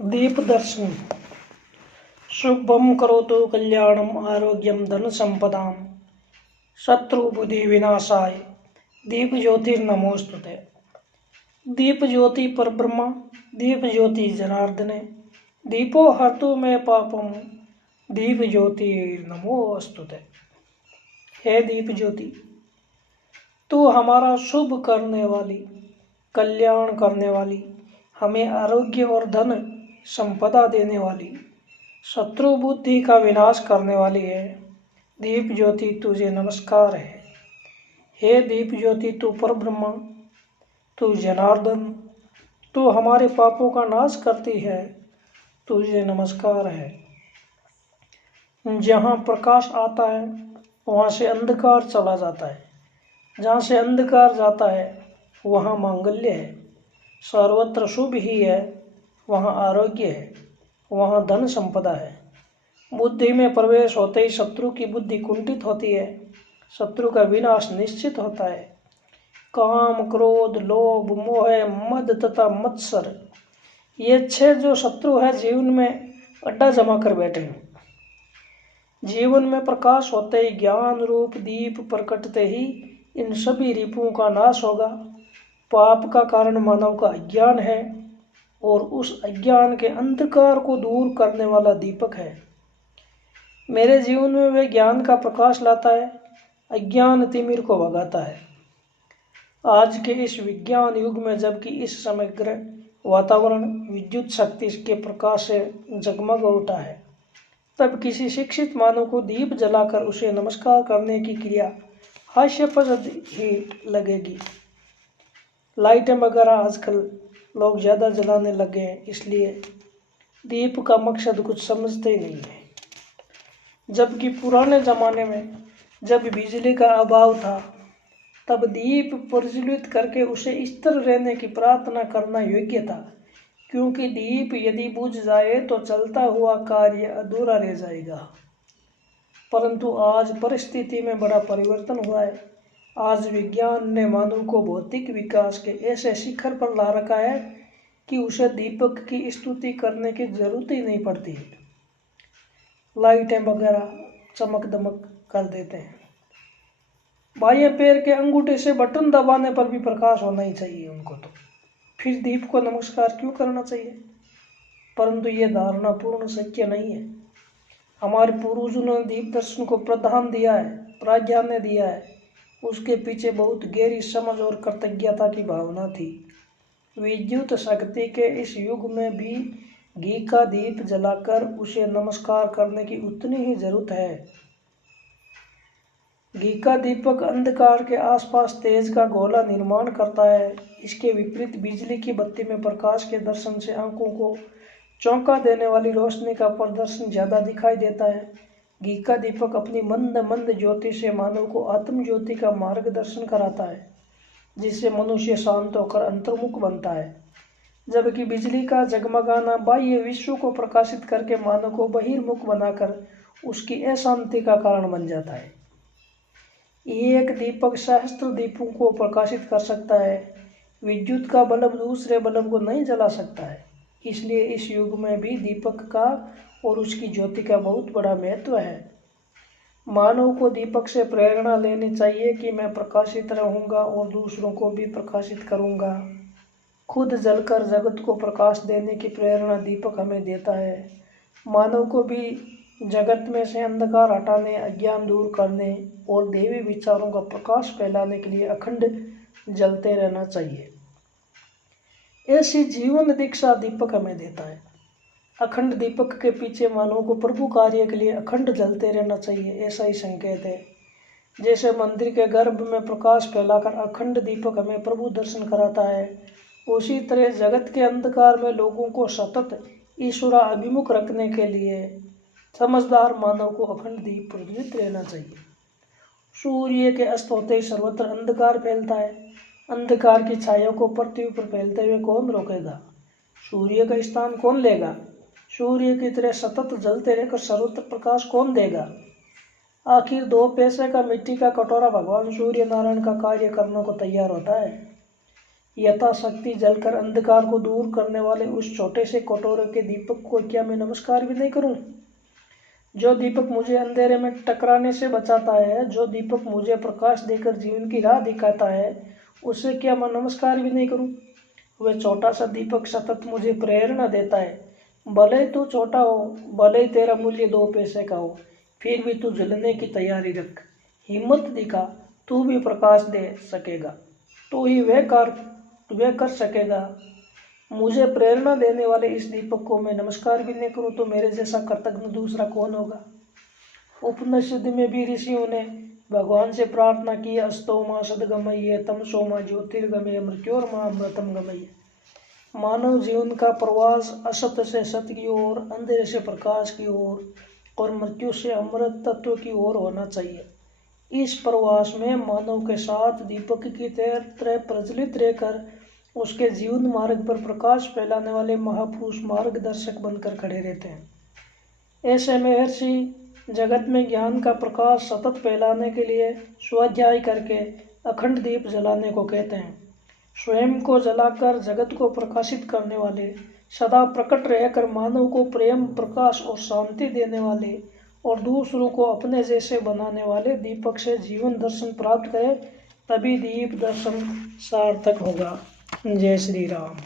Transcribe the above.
दीप दर्शन। शुभम करोतु कल्याणम आरोग्यम धन संपदाम शत्रु बुद्धि विनाशाय दीप ज्योतिर्नमोस्तुते। दीप ज्योति परब्रह्म दीप ज्योति जनार्दने दीपो हर्तु मे पापम दीप ज्योतिर्नमोस्तुते। हे दीप ज्योति, तू हमारा शुभ करने वाली, कल्याण करने वाली, हमें आरोग्य और धन संपदा देने वाली, शत्रु बुद्धि का विनाश करने वाली है। दीप ज्योति तुझे नमस्कार है। हे दीप ज्योति, तू परब्रह्म, तू जनार्दन, तू हमारे पापों का नाश करती है, तुझे नमस्कार है। जहाँ प्रकाश आता है वहाँ से अंधकार चला जाता है, जहाँ से अंधकार जाता है वहाँ मांगल्य है, सर्वत्र शुभ ही है, वहाँ आरोग्य है, वहाँ धन संपदा है। बुद्धि में प्रवेश होते ही शत्रु की बुद्धि कुंठित होती है, शत्रु का विनाश निश्चित होता है। काम, क्रोध, लोभ, मोह, मद तथा मत्सर, ये 6 जो शत्रु है जीवन में अड्डा जमा कर बैठे हैं। जीवन में प्रकाश होते ही, ज्ञान रूप दीप प्रकटते ही इन सभी रिपुओं का नाश होगा। पाप का कारण मानव का अज्ञान है और उस अज्ञान के अंधकार को दूर करने वाला दीपक है। मेरे जीवन में वे ज्ञान का प्रकाश लाता है, अज्ञान तिमिर को भगाता है। आज के इस विज्ञान युग में जबकि इस समग्र वातावरण विद्युत शक्ति के प्रकाश से जगमग उठा है, तब किसी शिक्षित मानव को दीप जलाकर उसे नमस्कार करने की क्रिया हास्यास्पद ही लगेगी। लाइटें वगैरह आजकल लोग ज़्यादा जलाने लगे हैं, इसलिए दीप का मकसद कुछ समझते ही नहीं है। जबकि पुराने ज़माने में जब बिजली का अभाव था, तब दीप प्रज्वलित करके उसे स्थिर रहने की प्रार्थना करना योग्य था, क्योंकि दीप यदि बुझ जाए तो चलता हुआ कार्य अधूरा रह जाएगा। परंतु आज परिस्थिति में बड़ा परिवर्तन हुआ है। आज विज्ञान ने मानव को भौतिक विकास के ऐसे शिखर पर ला रखा है कि उसे दीपक की स्तुति करने की जरूरत ही नहीं पड़ती। लाइटें वगैरह चमक दमक कर देते हैं। बाएं पैर के अंगूठे से बटन दबाने पर भी प्रकाश होना ही चाहिए उनको, तो फिर दीप को नमस्कार क्यों करना चाहिए? परंतु ये धारणा पूर्ण सत्य नहीं है। हमारे पूर्वजों ने दीप दर्शन को प्राधान्य दिया है, प्राधान्य दिया है। उसके पीछे बहुत गहरी समझ और कृतज्ञता की भावना थी। विद्युत शक्ति के इस युग में भी घी का दीप जलाकर उसे नमस्कार करने की उतनी ही जरूरत है। घी का दीपक अंधकार के आसपास तेज का गोला निर्माण करता है। इसके विपरीत बिजली की बत्ती में प्रकाश के दर्शन से आंखों को चौंका देने वाली रोशनी का प्रदर्शन ज्यादा दिखाई देता है। घी का दीपक अपनी मंद मंद ज्योति से मानव को आत्म ज्योति का मार्गदर्शन कराता है, जिससे मनुष्य शांत होकर अंतर्मुख बनता है। जबकि बिजली का जगमगाना बाह्य विश्व को प्रकाशित करके मानव को बहिर्मुख बनाकर उसकी अशांति का कारण बन जाता है। एक दीपक सहस्त्र दीपों को प्रकाशित कर सकता है। विद्युत का बल्ब दूसरे बल्ब को नहीं जला सकता है। इसलिए इस युग में भी दीपक का और उसकी ज्योति का बहुत बड़ा महत्व है। मानव को दीपक से प्रेरणा लेनी चाहिए कि मैं प्रकाशित रहूंगा और दूसरों को भी प्रकाशित करूंगा। खुद जलकर जगत को प्रकाश देने की प्रेरणा दीपक हमें देता है। मानव को भी जगत में से अंधकार हटाने, अज्ञान दूर करने और दैवी विचारों का प्रकाश फैलाने के लिए अखंड जलते रहना चाहिए। ऐसी जीवन दीक्षा दीपक हमें देता है। अखंड दीपक के पीछे मानव को प्रभु कार्य के लिए अखंड जलते रहना चाहिए, ऐसा ही संकेत है। जैसे मंदिर के गर्भ में प्रकाश फैलाकर अखंड दीपक हमें प्रभु दर्शन कराता है, उसी तरह जगत के अंधकार में लोगों को सतत ईश्वर अभिमुख रखने के लिए समझदार मानव को अखंड दीप प्रज्वलित रहना चाहिए। सूर्य के अस्त होते ही सर्वत्र अंधकार फैलता है। अंधकार की छाया को पृथ्वी पर फैलते हुए कौन रोकेगा? सूर्य का स्थान कौन लेगा? सूर्य की तरह सतत जलते रहकर सर्वत्र प्रकाश कौन देगा? आखिर 2 पैसे का मिट्टी का कटोरा भगवान सूर्य नारायण का कार्य करने को तैयार होता है। यथाशक्ति जलकर अंधकार को दूर करने वाले उस छोटे से कटोरे के दीपक को क्या मैं नमस्कार भी नहीं करूं? जो दीपक मुझे अंधेरे में टकराने से बचाता है, जो दीपक मुझे प्रकाश देकर जीवन की राह दिखाता है, उसे क्या मैं नमस्कार भी नहीं करूं? वह छोटा सा दीपक सतत मुझे प्रेरणा देता है। भले ही तू छोटा हो, भले ही तेरा मूल्य 2 पैसे का हो, फिर भी तू जलने की तैयारी रख। हिम्मत दिखा, तू भी प्रकाश दे सकेगा। तू ही वह कर सकेगा। मुझे प्रेरणा देने वाले इस दीपक को मैं नमस्कार भी नहीं करूं तो मेरे जैसा कृतज्ञ दूसरा कौन होगा? उपनिषद में भी ऋषियों ने भगवान से प्रार्थना की, अस्तो मां सद्गमय तमसो मां ज्योतिर्गमय मृत्योर्मा अमृतम गमय। मानव जीवन का प्रवास असत्य से सत्य की ओर, अंधेरे से प्रकाश की ओर और मृत्यु से अमृत तत्व की ओर होना चाहिए। इस प्रवास में मानव के साथ दीपक की तरह प्रज्वलित रहकर उसके जीवन मार्ग पर प्रकाश फैलाने वाले महापुरुष मार्गदर्शक बनकर खड़े रहते हैं। ऐसे महर्षि जगत में ज्ञान का प्रकाश सतत फैलाने के लिए स्वाध्याय करके अखंड दीप जलाने को कहते हैं। स्वयं को जलाकर जगत को प्रकाशित करने वाले, सदा प्रकट रहकर मानव को प्रेम, प्रकाश और शांति देने वाले और दूसरों को अपने जैसे बनाने वाले दीपक से जीवन दर्शन प्राप्त करें, तभी दीप दर्शन सार्थक होगा। जय श्री राम।